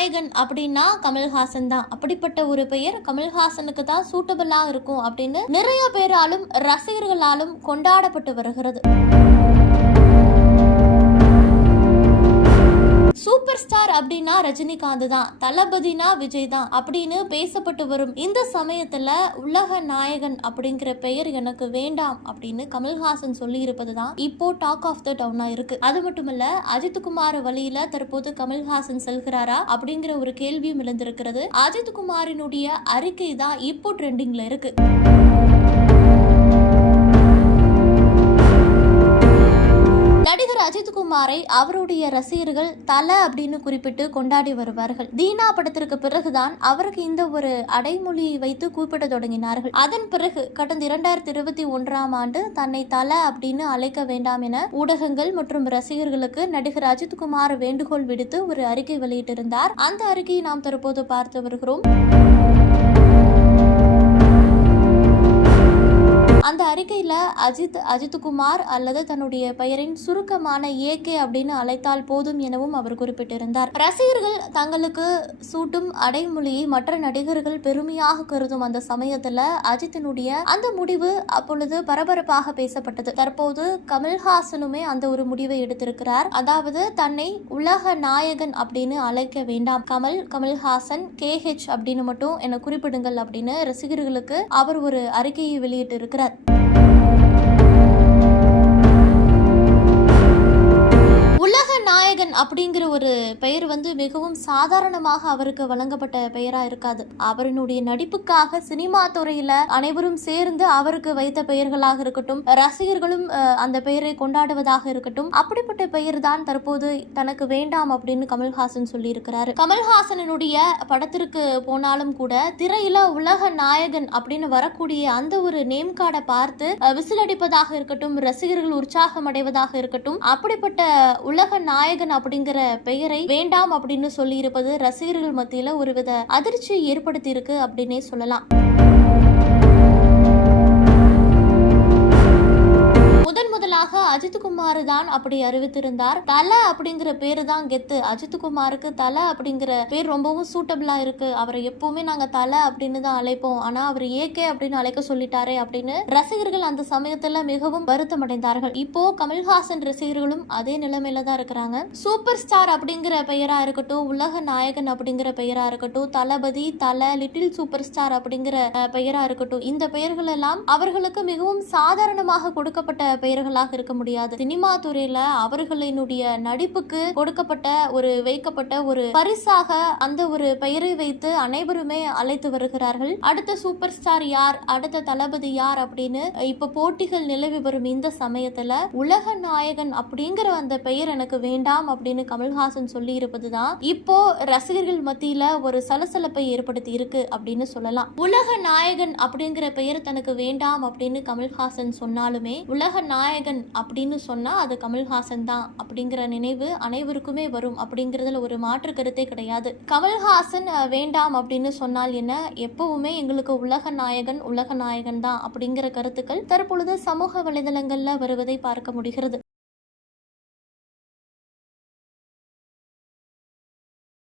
நாயகன் அப்படின்னா கமல்ஹாசன் தான். அப்படிப்பட்ட ஒரு பெயர் கமல்ஹாசனுக்கு தான் சூட்டபிளா இருக்கும் அப்படின்னு நிறைய பேராலும் ரசிகர்களாலும் கொண்டாடப்பட்டு வருகிறது. சூப்பர் ஸ்டார் அப்படின்னா ரஜினிகாந்த் தான், தளபதினா விஜய் தான் அப்படின்னு பேசப்பட்டு வரும் இந்த சமயத்துல உலக நாயகன் அப்படிங்கிற பெயர் எனக்கு வேண்டாம் அப்படின்னு கமல்ஹாசன் சொல்லி இருப்பதுதான் இப்போ டாக் ஆஃப் த டவுனா இருக்கு. அது மட்டுமல்ல, அஜித்குமார் வழியில தற்போது கமல்ஹாசன் செல்கிறாரா அப்படிங்கிற ஒரு கேள்வியும் எழுந்திருக்கிறது. அஜித்குமாரினுடைய அறிக்கை தான் இப்போ ட்ரெண்டிங்ல இருக்கு. நடிகர் அஜித்குமாரை அவருடைய ரசிகர்கள் தல அப்படின்னு குறிப்பிட்டு கொண்டாடி வருவார்கள். தீனா படத்திற்கு பிறகுதான் அவருக்கு இந்த ஒரு அடைமொழியை வைத்து கூப்பிட தொடங்கினார்கள். அதன் பிறகு கடந்த 2021 தன்னை தல அப்படின்னு அழைக்க வேண்டாம் என ஊடகங்கள் மற்றும் ரசிகர்களுக்கு நடிகர் அஜித்குமார் வேண்டுகோள் விடுத்து ஒரு அறிக்கை வெளியிட்டிருந்தார். அந்த அறிக்கையை நாம் தற்போது பார்த்து வருகிறோம். அந்த அறிக்கையில அஜித்குமார் அல்லது தன்னுடைய பெயரின் சுருக்கமான ஏகே அப்படின்னு அழைத்தால் போதும் எனவும் அவர் குறிப்பிட்டிருந்தார். ரசிகர்கள் தங்களுக்கு சூட்டும் அடைமொழியை மற்ற நடிகர்கள் பெருமையாக கருதும் அந்த சமயத்துல அஜித்தினுடைய அந்த முடிவு அப்பொழுது பரபரப்பாக பேசப்பட்டது. தற்போது கமல்ஹாசனுமே அந்த ஒரு முடிவை எடுத்திருக்கிறார். அதாவது தன்னை உலக நாயகன் அப்படின்னு அழைக்க வேண்டாம், கமல்ஹாசன் KH அப்படின்னு மட்டும் என குறிப்பிடுங்கள் அப்படின்னு ரசிகர்களுக்கு அவர் ஒரு அறிக்கையை வெளியிட்டு இருக்கிறார். உலக நாயகன் அப்படிங்கிற ஒரு பெயர் மிகவும் சாதாரணமாக அவருக்கு வழங்கப்பட்ட பெயரா இருக்காது. அவருடைய நடிப்புக்காக சினிமா துறையில அனைவரும் சேர்ந்து அவருக்கு வைத்த பெயர்களாக இருக்கட்டும், ரசிகர்களும் அந்த பெயரை கொண்டாடுவதாக இருக்கட்டும், அப்படிப்பட்ட பெயர் தான் தற்போது தனக்கு வேண்டாம் அப்படின்னு கமல்ஹாசன் சொல்லி இருக்கிறாரு. கமல்ஹாசனுடைய படத்திற்கு போனாலும் கூட திரையில உலக நாயகன் அப்படின்னு வரக்கூடிய அந்த ஒரு நேம் கார்டை பார்த்து விசிலடிப்பதாக இருக்கட்டும், ரசிகர்கள் உற்சாகம் அடைவதாக இருக்கட்டும், அப்படிப்பட்ட உலக நாயகன் அப்படிங்கிற பெயரை வேண்டாம் அப்படின்னு சொல்லி இருப்பது ரசிகர்கள் மத்தியில ஒருவித அதிர்ச்சியை ஏற்படுத்தி இருக்கு அப்படின்னே சொல்லலாம். முதலாக அஜித்குமார் தான் அப்படி அறிவித்திருந்தார். தல அப்படிங்கிற பேரு தான் கெத்து, அஜித்குமாருக்கு தல அப்படிங்கிற பேர் ரொம்பவும் சூட்டபிளா இருக்கு, அவரை எப்பவுமே நாங்க தல அப்படின்னு தான் அழைப்போம், ஆனா அவர் ஏகே அப்படின்னு அழைக்க சொல்லிட்டாரே அப்படின்னு ரசிகர்கள் அந்த சமயத்துல மிகவும் வருத்தம் அடைந்தார்கள். இப்போ கமல்ஹாசன் ரசிகர்களும் அதே நிலைமையில தான் இருக்கிறாங்க. சூப்பர் ஸ்டார் அப்படிங்கிற பெயரா இருக்கட்டும், உலக நாயகன் அப்படிங்கிற பெயரா இருக்கட்டும், தளபதி, தல, லிட்டில் சூப்பர் ஸ்டார் அப்படிங்கிற பெயரா இருக்கட்டும், இந்த பெயர்கள் எல்லாம் அவர்களுக்கு மிகவும் சாதாரணமாக கொடுக்கப்பட்ட பெயர்களாக இருக்க முடியாது. சினிமா துறையில அவர்களினுடைய நடிப்புக்கு வைக்கப்பட்ட ஒரு பரிசாக அந்த ஒரு பெயரை வைத்து அனைவருமே அழைத்து வருகிறார்கள். அடுத்த சூப்பர் ஸ்டார் யார், அடுத்த தளபதி யார் அப்படின்னு இப்ப போட்டிகள் நிலவி வரும் இந்த சமயத்துல உலக நாயகன் அப்படிங்கிற அந்த பெயர் எனக்கு வேண்டாம் அப்படின்னு கமல்ஹாசன் சொல்லி இருப்பதுதான் இப்போ ரசிகர்கள் மத்தியில ஒரு சலசலப்பை ஏற்படுத்தி இருக்கு அப்படின்னு சொல்லலாம். உலக நாயகன் அப்படிங்கிற பெயர் தனக்கு வேண்டாம் அப்படின்னு கமல்ஹாசன் சொன்னாலுமே உலக நாயகன் அப்படின்னு சொன்னா அது கமல்ஹாசன் தான் அப்படிங்கிற நினைவு அனைவருக்குமே வரும் அப்படிங்கறதுல ஒரு மாற்று கருத்தே கிடையாது. கமல்ஹாசன் வேண்டாம் அப்படின்னு சொன்னால் என்ன, எப்பவுமே எங்களுக்கு உலக நாயகன் தான் அப்படிங்கிற கருத்துக்கள் தற்பொழுது சமூக வலைதளங்கள்ல வருவதை பார்க்க முடிகிறது.